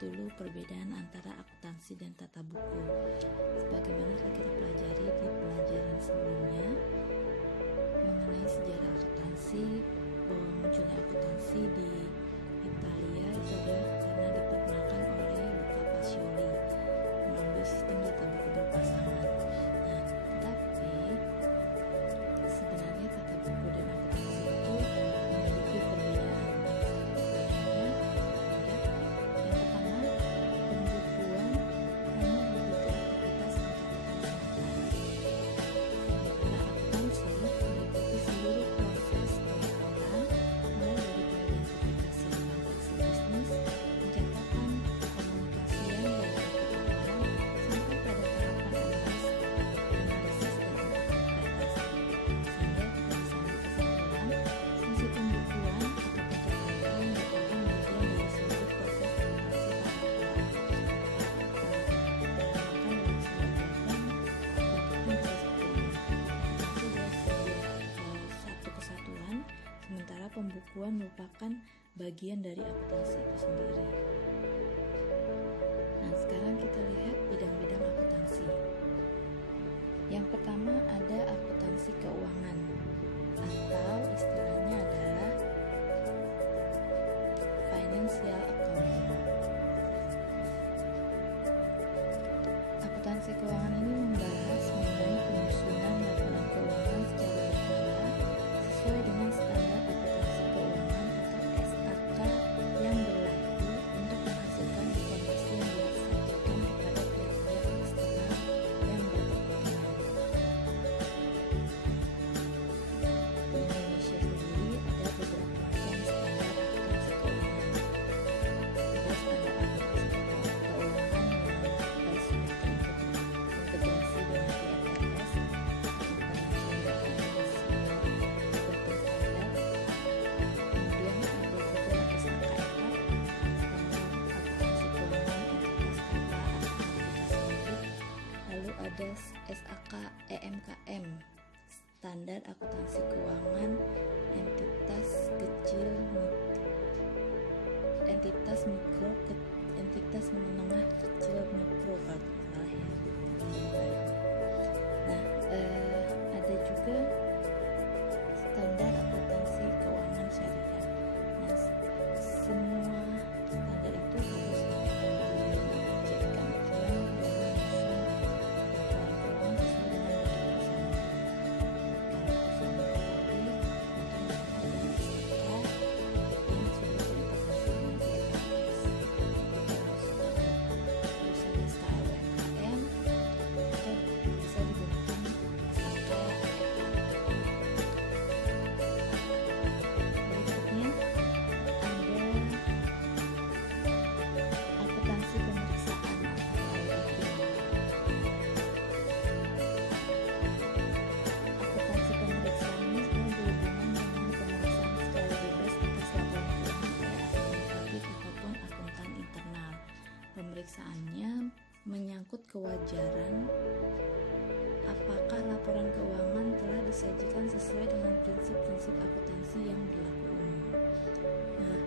dulu perbedaan antara akuntansi dan tata buku. Sebagaimana telah kita pelajari di pelajaran sebelumnya mengenai sejarah akuntansi, bahwa munculnya akuntansi di Italia itu adalah karena diperkenalkan oleh Luca Pacioli melalui sistem tata buku berpasangan. Nah, tetapi sebenarnya tata buku dan akuntansi itu memiliki perbedaan. Pembukuan merupakan bagian dari akuntansi itu sendiri. Nah, sekarang kita lihat bidang-bidang akuntansi. Yang pertama ada akuntansi keuangan, atau istilahnya adalah financial accounting. Akuntansi keuangan ini membahas mengenai penyusunan laporan keuangan secara berkala sesuai dengan standar akuntansi keuangan atau SAK yang berlaku untuk menghasilkan informasi yang disajikan kepada pihak-pihak eksternal yang berkepentingan. Di Indonesia sendiri ada beberapa macam standar akuntansi keuangan. Ada standar akuntansi keuangan yang sudah terintegrasi dengan IFRS, International Financial Reporting Standard. Kemudian ada juga SAK ETAP, standar akuntansi keuangan entitas tanpa aktivitas wajib. Lalu ada SAK EMKM, standar akuntansi keuangan entitas kecil, entitas menengah kecil mikro, kalau salah ya. Nah, ada juga standar akuntansi keuangan syariah. Nah, semua standar itu harus dijadikan acuan dalam menyusun laporan keuangan sesuai dengan bentuk perusahaan. Kalau perusahaan publik, maka ada SAK yang sudah terintegrasi dengan IFRS. Kalau perusahaan skala UMKM, maka bisa digunakan SAK Berikutnya ada akuntansi pemeriksaan atau auditing. Akuntansi pemeriksaan ini sebenarnya berhubungan dengan pemeriksaan secara bebas atas laporan keuangan oleh akuntan publik ataupun akuntan internal. Pemeriksaannya menyangkut kewajaran apakah laporan keuangan telah disajikan sesuai dengan prinsip-prinsip akuntansi yang berlaku umum. Nah,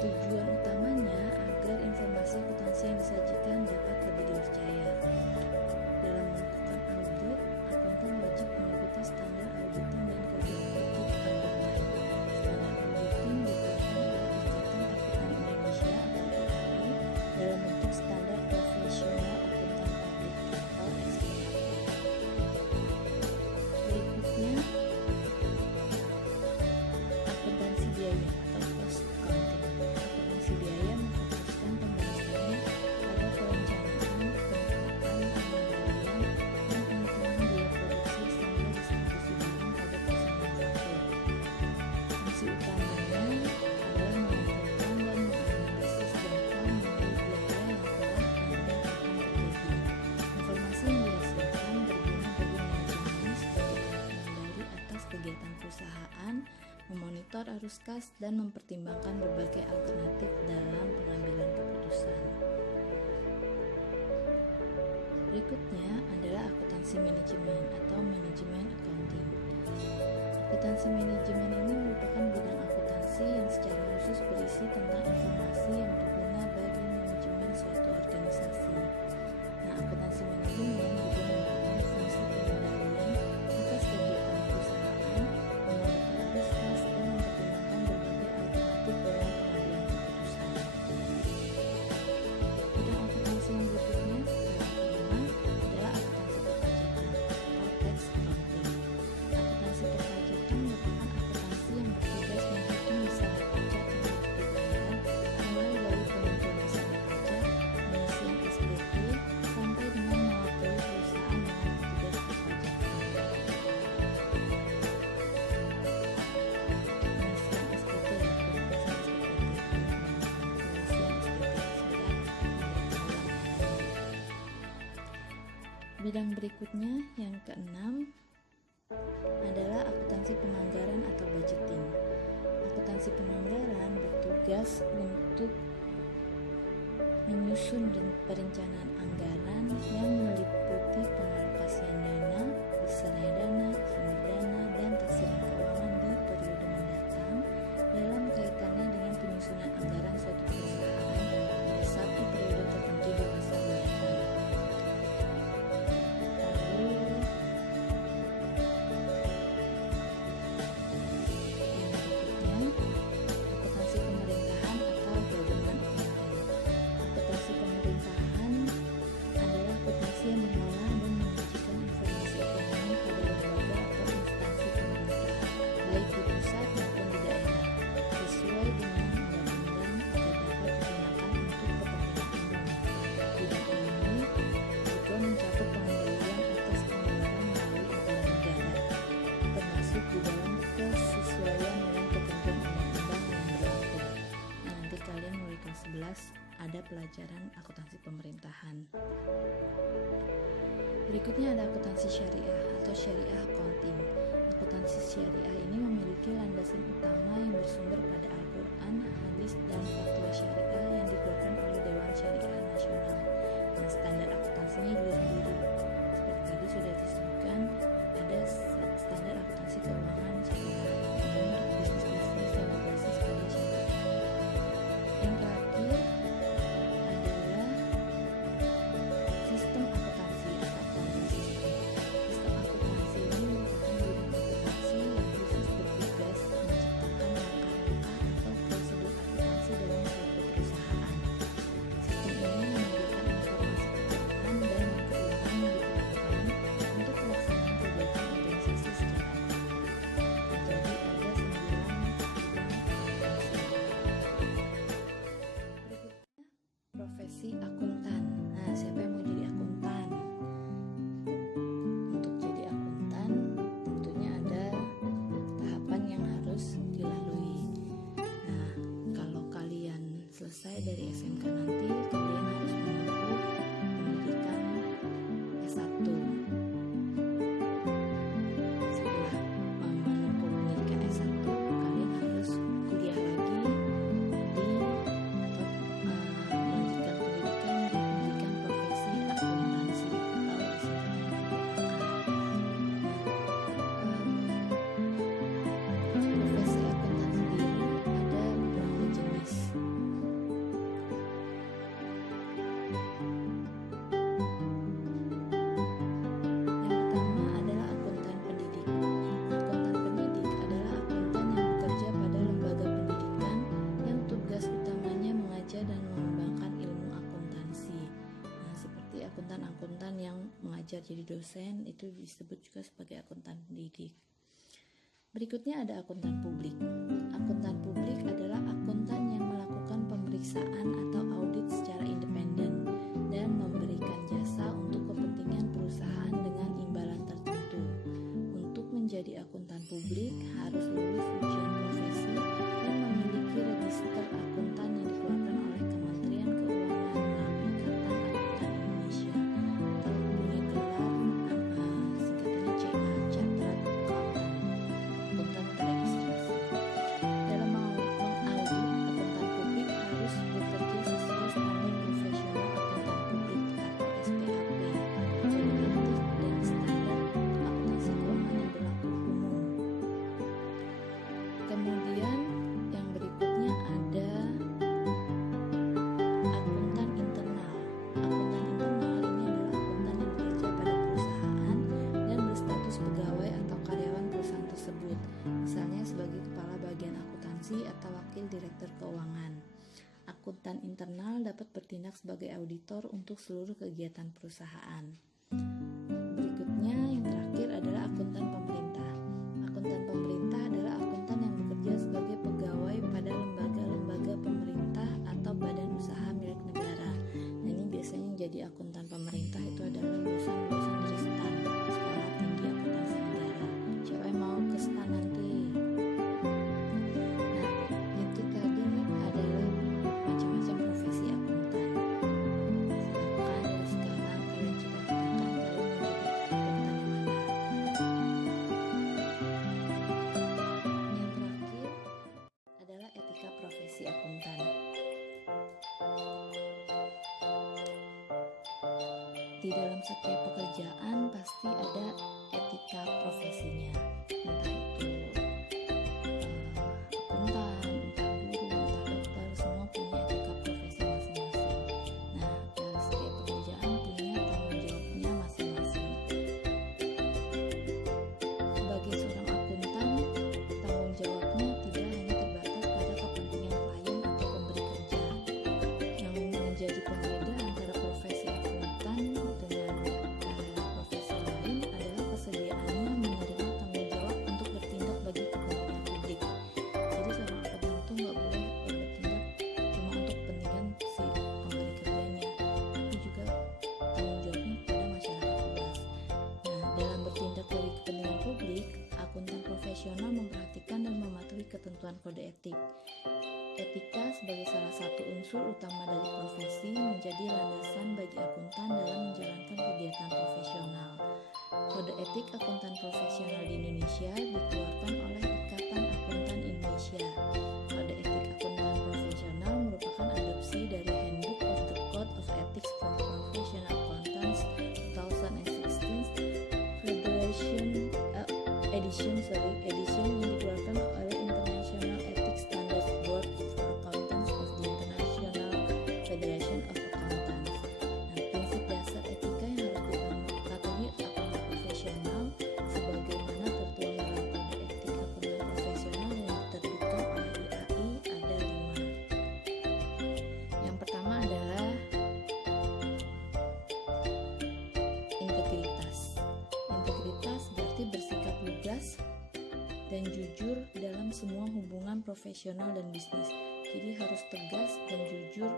tujuan utamanya agar informasi akuntansi yang disajikan dapat lebih dipercaya. Dalam melakukan audit, akuntan wajib mengikuti standar auditing dan kode etik akuntan. Standar auditing dikeluarkan oleh Ikatan Akuntan Indonesia atau IAI dalam bentuk standar profesional akuntan publik atau SPAP. Berikutnya, akuntansi biaya atau cost accounting. Akuntansi biaya memfokuskan pembahasannya pada perencanaan, penerapan, pengendalian, dan penghitungan biaya produksi sampai distribusi barang pada perusahaan manufaktur. Fungsi utamanya adalah mengumpulkan dan menganalisis data mengenai biaya yang telah dan akan terjadi. Informasi yang dihasilkan berguna bagi manajemen sebagai alat pengendali atas kegiatan perusahaan, memonitor arus kas, dan mempertimbangkan berbagai alternatif dalam pengambilan keputusan. Berikutnya adalah akuntansi manajemen atau manajemen accounting. Akuntansi manajemen ini merupakan bidang akuntansi yang secara khusus berisi tentang informasi yang Bidang berikutnya yang keenam adalah akuntansi penganggaran atau budgeting. Akuntansi penganggaran bertugas untuk menyusun perencanaan anggaran yang meliputi pengalokasian dana, besaran dana, sumber dana, dan taksiran keuangan di periode mendatang dalam kaitannya dengan penyusunan anggaran suatu perusahaan pada satu periode tertentu di masa mendatang. Lalu yang berikutnya, akuntansi pemerintahan atau government accounting. Akuntansi pemerintahan adalah akuntansi yang mengolah dan menyajikan informasi ekonomi pada lembaga atau instansi pemerintah, baik di pusat maupun di daerah, sesuai dengan undang-undang agar dapat digunakan untuk kepentingan umum. Bidang ini juga mencakup pengendalian atas pengeluaran melalui anggaran negara, termasuk di dalam kesesuaian dengan ketentuan undang-undang yang berlaku. Nah, nanti kalian mulai kelas 11 ada pelajaran akuntansi pemerintahan. Berikutnya ada akuntansi syariah atau syariah accounting. Akuntansi syariah ini memiliki landasan utama yang bersumber pada Al-Quran, hadis, dan fatwa syariah yang dikeluarkan oleh Dewan Syariah Nasional. Nah, standar akuntansinya juga sendiri. Seperti tadi sudah disebutkan, ada standar akuntansi keuangan syariah untuk bisnis-bisnis yang berbasis pada syariah. Yang terakhir adalah sistem akuntansi atau accounting system. Sistem akuntansi ini merupakan bidang akuntansi yang khusus bertugas menciptakan langkah-langkah atau prosedur akuntansi dalam suatu perusahaan. Sistem ini menyediakan informasi keuangan dan keuangan yang diperlukan untuk pelaksanaan kegiatan organisasi secara efektif. Jadi ada 9 bidang akuntansi. Berikutnya, profesi akuntan. Nah, siapa yang mau jadi akuntan? Untuk jadi akuntan, tentunya ada tahapan yang harus dilalui. Nah, kalau kalian selesai dari SMK nanti, kalian harus menempuh pendidikan S1. Setelah menempuh pendidikan S1, kalian harus kuliah lagi di atau melanjutkan pendidikan di pendidikan profesi akuntansi atau disingkatnya profesi akuntan sendiri ada beberapa jenis. Yang pertama adalah akuntan pendidik. Akuntan pendidik adalah akuntan yang bekerja pada lembaga pendidikan yang tugas utamanya mengajar dan mengembangkan ilmu akuntansi. Nah, seperti akuntan-akuntan yang mengajar jadi dosen itu disebut juga sebagai akuntan pendidik. Berikutnya ada akuntan publik. Akuntan publik adalah akuntan yang melakukan pemeriksaan atau audit secara independen dan memberikan jasa untuk kepentingan perusahaan dengan imbalan tertentu. Untuk menjadi akuntan publik harus lulus ujian profesi dan memiliki register akuntan yang dikeluarkan oleh Kementerian Keuangan melalui Ikatan Akuntan Indonesia atau punya gelar singkatannya CA, Chartered Accountant, akuntan teregistrasi. Dalam mengaudit, akuntan publik harus bekerja sesuai standar profesional akuntan publik atau SPAP, kode etik, dan standar akuntansi keuangan yang berlaku umum. Kemudian yang berikutnya ada akuntan internal. Akuntan internal ini adalah akuntan yang bekerja pada perusahaan dan berstatus pegawai atau karyawan perusahaan tersebut, misalnya sebagai kepala bagian akuntansi atau wakil direktur keuangan. Akuntan internal dapat bertindak sebagai auditor untuk seluruh kegiatan perusahaan. Berikutnya yang terakhir adalah akuntan pemerintah. Akuntan pemerintah adalah akuntan yang bekerja sebagai pegawai pada lembaga-lembaga pemerintah atau badan usaha milik negara. Nah, ini biasanya jadi akuntan pemerintah itu adalah lulusan-lulusan dari STAN, Sekolah Tinggi Akuntansi Negara. Siapa yang mau ke STAN nanti? Nah, itu tadi adalah macam-macam profesi akuntan. Silakan dari sekarang kalian cita-citakan kalian di dalam setiap pekerjaan pasti ada etika profesinya, entah itu akuntan, entah guru, entah dokter, semua punya etika profesi masing-masing. Nah, dalam setiap pekerjaan punya tanggung jawabnya masing-masing. Sebagai seorang akuntan, tanggung jawabnya tidak hanya terbatas pada kepentingan klien atau pemberi kerja. Yang menjadi pembeda antara profesi akuntan dengan profesi lain adalah kesediaannya menerima tanggung jawab untuk bertindak bagi kepentingan publik. Jadi seorang akuntan itu nggak boleh bertindak cuma untuk kepentingan si pemberi kerjanya, tapi juga tanggung jawabnya kepada masyarakat luas. Nah, dalam bertindak bagi kepentingan publik, akuntan profesional memperhatikan dan mematuhi ketentuan kode etik. Etika sebagai salah satu unsur utama dari profesi menjadi landasan bagi akuntan dalam menjalankan kegiatan profesional. Kode etik akuntan profesional di Indonesia dikeluarkan oleh Ikatan Akuntan Indonesia. Kode etik akuntan profesional merupakan adopsi dari Handbook of the Code of Ethics for Professional Accountants 2016 edition yang dikeluarkan oleh International Ethics Standards Board for Accountants of the International Federation of Accountants. Nah, prinsip dasar etika yang harus dipatuhi akuntan profesional sebagaimana tertuang dalam kode etik akuntan profesional yang diterbitkan oleh IAI ada 5. Yang pertama adalah integritas. Integritas berarti bersikap lugas dan jujur dalam semua hubungan profesional dan bisnis. Jadi harus tegas dan jujur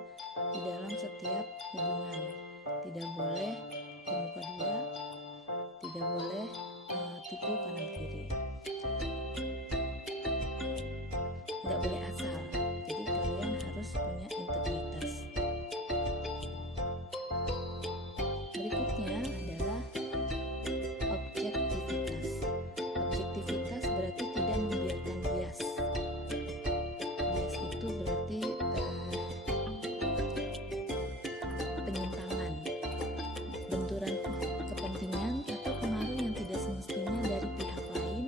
di dalam setiap hubungan. Tidak boleh bermuka dua, tidak boleh tipu kanan kiri. Tidak boleh asal. Jadi kalian harus punya integritas. Berikutnya adalah objektivitas. Objektivitas berarti tidak membiarkan bias. Bias itu berarti penyimpangan, benturan kepentingan atau pengaruh yang tidak semestinya dari pihak lain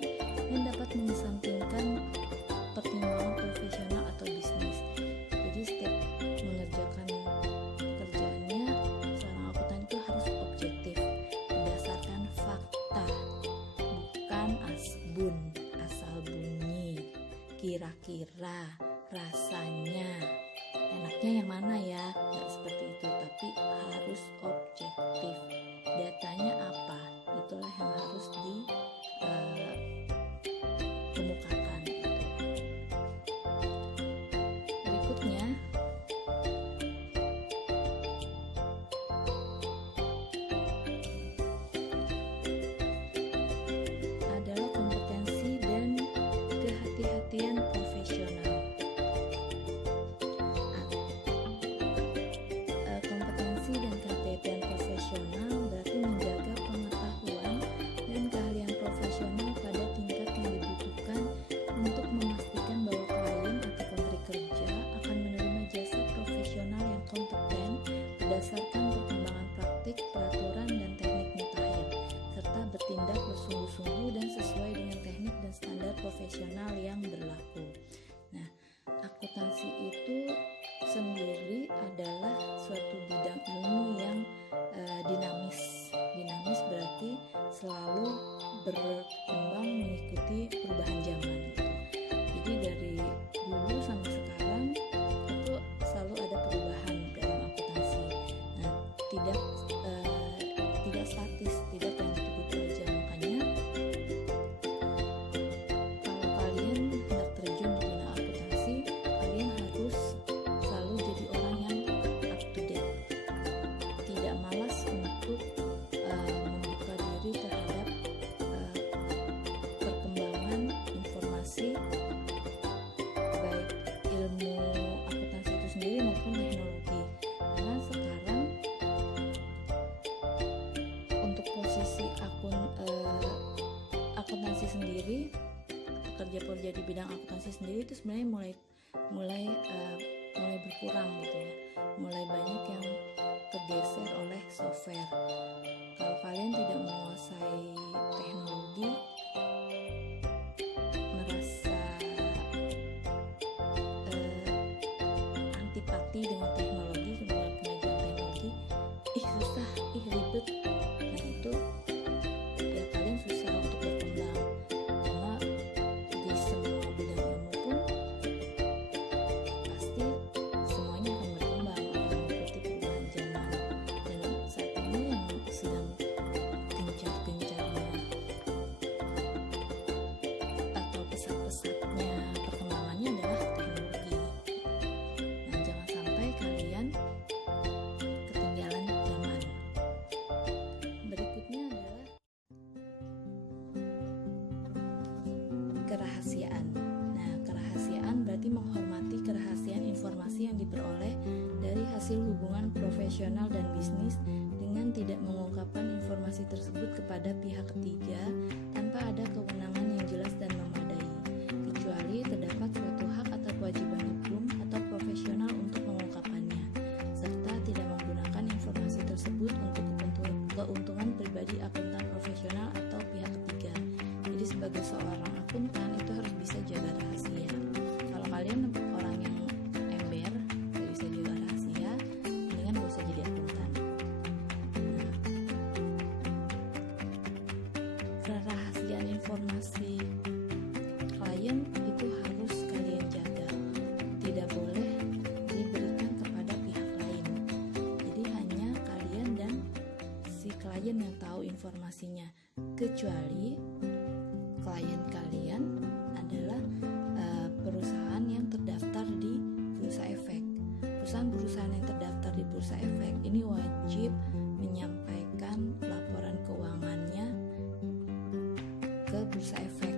yang dapat mengesampingkan pertimbangan profesional atau bisnis. Jadi setiap mengerjakan pekerjaannya, seorang akuntan itu harus objektif berdasarkan fakta, bukan asbun, asal bunyi, kira-kira, rasanya, enaknya yang mana ya, nggak seperti itu, tapi harus objektif. Datanya apa, itulah yang harus dikemukakan. Berikutnya adalah kompetensi dan kehati-hatian profesional. Kompetensi dan kehati-hatian profesional berarti menjaga pengetahuan dan keahlian profesional pada tingkat yang dibutuhkan untuk memastikan bahwa klien atau pemberi kerja akan menerima jasa profesional yang kompeten berdasarkan perkembangan praktik, peraturan, dan teknik mutakhir, serta bertindak bersungguh-sungguh dan sesuai dengan teknik dan standar profesional yang berlaku. Nah, akuntansi itu sendiri adalah suatu bidang ilmu yang dinamis. Dinamis berarti selalu berkembang mengikuti perubahan zaman. Jadi dari dulu sampai sekarang itu selalu ada perubahan dalam akuntansi. Nah, tidak statis, tidak yang gitu-gitu aja. Makanya kalau kalian hendak terjun di bidang akuntansi, kalian harus selalu jadi orang yang up to date, tidak malas untuk membuka diri terhadap perkembangan informasi, baik ilmu akuntansi itu sendiri maupun teknologi. Karena sekarang untuk posisi akuntansi sendiri, pekerja-pekerja di bidang akuntansi sendiri itu sebenarnya mulai berkurang gitu ya, mulai banyak yang tergeser oleh software. kerahasiaan. Nah, kerahasiaan berarti menghormati kerahasiaan informasi yang diperoleh dari hasil hubungan profesional dan bisnis dengan tidak mengungkapkan informasi tersebut kepada pihak ketiga tanpa ada kewenangan yang jelas dan memadai, kecuali terdapat suatu hak atau kewajiban hukum atau profesional untuk mengungkapkannya, serta tidak menggunakan informasi tersebut untuk keuntungan pribadi akuntan profesional atau pihak ketiga. Jadi sebagai seorang akuntan itu harus bisa jaga rahasia. Kalau kalian orang yang ember, gak bisa jaga rahasia, mendingan gak usah jadi akuntan. Nah, kerahasiaan informasi klien itu harus kalian jaga. Tidak boleh diberikan kepada pihak lain. Jadi hanya kalian dan si klien yang tahu informasinya, kecuali klien kalian adalah perusahaan yang terdaftar di Bursa Efek. Perusahaan-perusahaan yang terdaftar di Bursa Efek ini wajib menyampaikan laporan keuangannya ke Bursa Efek,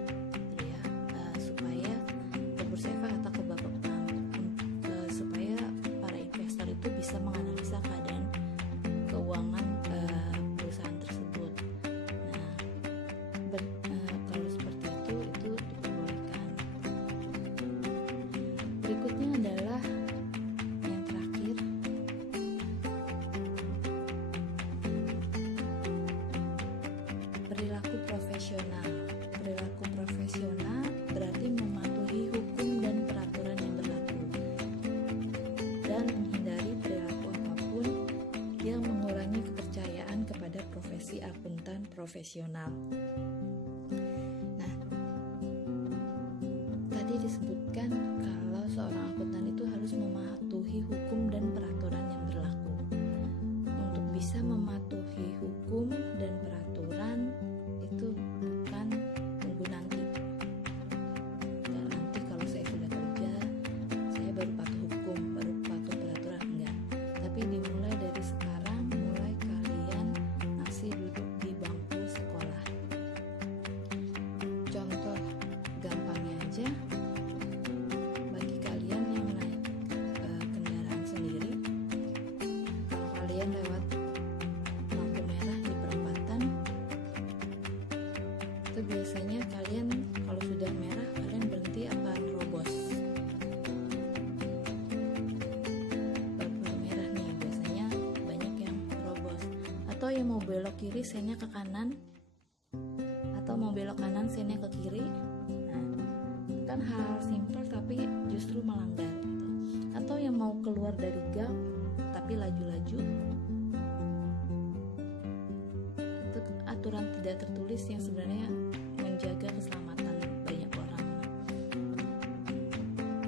ya, supaya ke Bursa Efek atau ke Bapeptam, supaya para investor itu bisa menganalisa keadaan keuangan perusahaan tersebut. Nah, kalau seperti itu diperbolehkan. Berikutnya adalah yang terakhir, perilaku profesional. Perilaku profesional berarti mematuhi hukum dan peraturan yang berlaku dan menghindari perilaku apapun yang mengurangi kepercayaan kepada profesi akuntan profesional. Nah, tadi disebutkan kalau seorang akuntan itu harus mematuhi hukum dan peraturan yang berlaku. Untuk bisa mematuhi hukum dan peraturan itu bukan tunggu nanti. Dan nanti kalau saya sudah kerja, saya baru patuh hukum, baru patuh peraturan, enggak. Tapi dimulai dari sekarang, mulai kalian masih duduk di bangku sekolah. Contoh gampangnya aja, bagi kalian yang naik kendaraan sendiri, kalau kalian lewat lampu merah di perempatan, itu biasanya kalian kalau sudah merah kalian berhenti apa nerobos? Baru merah nih, biasanya banyak yang nerobos. Atau yang mau belok kiri sennya ke kanan, atau mau belok kanan sennya ke kiri. Nah, itu kan hal simpel tapi justru melanggar gitu. Atau yang mau keluar dari gang tapi laju-laju, itu aturan tidak tertulis yang sebenarnya menjaga keselamatan banyak orang,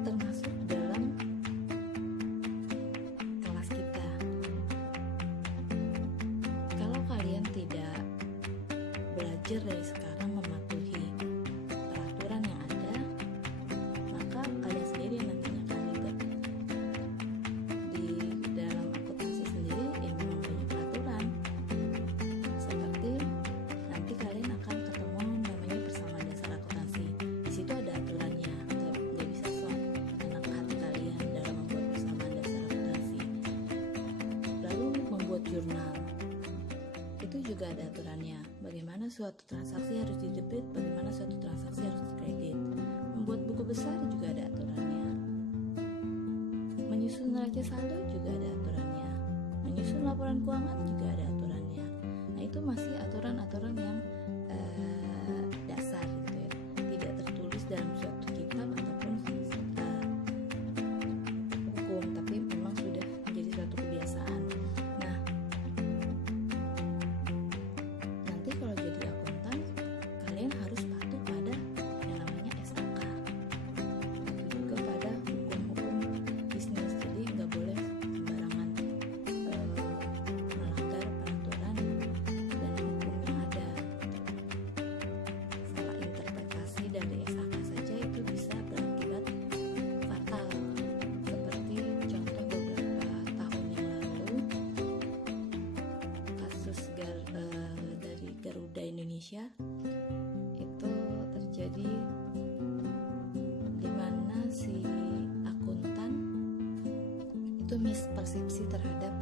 termasuk dalam kelas kita. Kalau kalian tidak belajar dari sekarang mematuhi peraturan yang ada, maka kalian sendiri yang nantinya akan ribet. Di dalam akuntansi sendiri ya memang banyak peraturan, seperti nanti kalian akan ketemu namanya persamaan dasar akuntansi. Di situ ada aturannya, nggak bisa seenak hati kalian dalam membuat persamaan dasar akuntansi. Lalu membuat jurnal, itu juga ada aturannya. Bagaimana suatu transaksi harus didebit, bagaimana suatu transaksi harus dikredit. Membuat buku besar juga ada aturannya. Menyusun neraca saldo juga ada aturannya. Menyusun laporan keuangan juga ada aturannya. Nah, itu masih aturan-aturan yang dasar gitu ya, tidak tertulis dalam suatu kitab ataupun hukum, tapi memang sudah menjadi suatu kebiasaan. Nah, nanti kalau jadi akuntan kalian harus patuh pada yang namanya SAK, itu juga pada hukum-hukum bisnis. Jadi nggak boleh sembarangan melanggar peraturan dan hukum yang ada. Salah interpretasi dari SAK saja itu bisa berakibat fatal, seperti contoh beberapa tahun yang lalu kasus dari Garuda Indonesia itu terjadi terhadap